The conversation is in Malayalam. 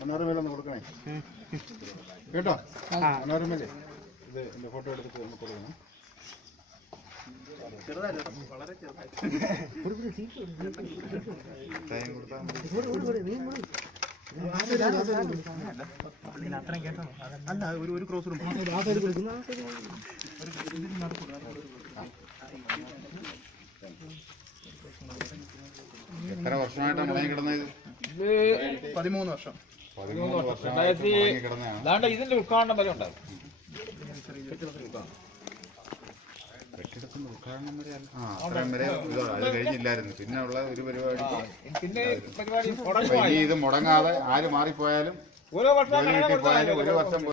മനോരമയിലൊന്ന് കൊടുക്കണേ കേട്ടോ. മനോരമയിലേ ഇത് എന്റെ ഫോട്ടോ എടുത്തിട്ട് നമുക്ക് കൊടുക്കണം. അല്ല ഒരു ക്രോസ് റൂം എത്ര വർഷമായിട്ടാണ് മുടങ്ങി കിടന്നത്? 13 വർഷം. 13 വർഷമായിട്ട് കിടന്നതാണ്. ഇതിന്റെ ഉദ്ഘാടനം വരെ ഉണ്ടാകും. കെട്ടിടത്തിന്റെ ഉദ്ഘാടനം വരെ അത്രയും വരെ അത് കഴിഞ്ഞില്ലായിരുന്നു. പിന്നെ ഉള്ള ഒരു പരിപാടി ഇത് മുടങ്ങാതെ ആര് മാറിപ്പോയാലും ഒരു വർഷം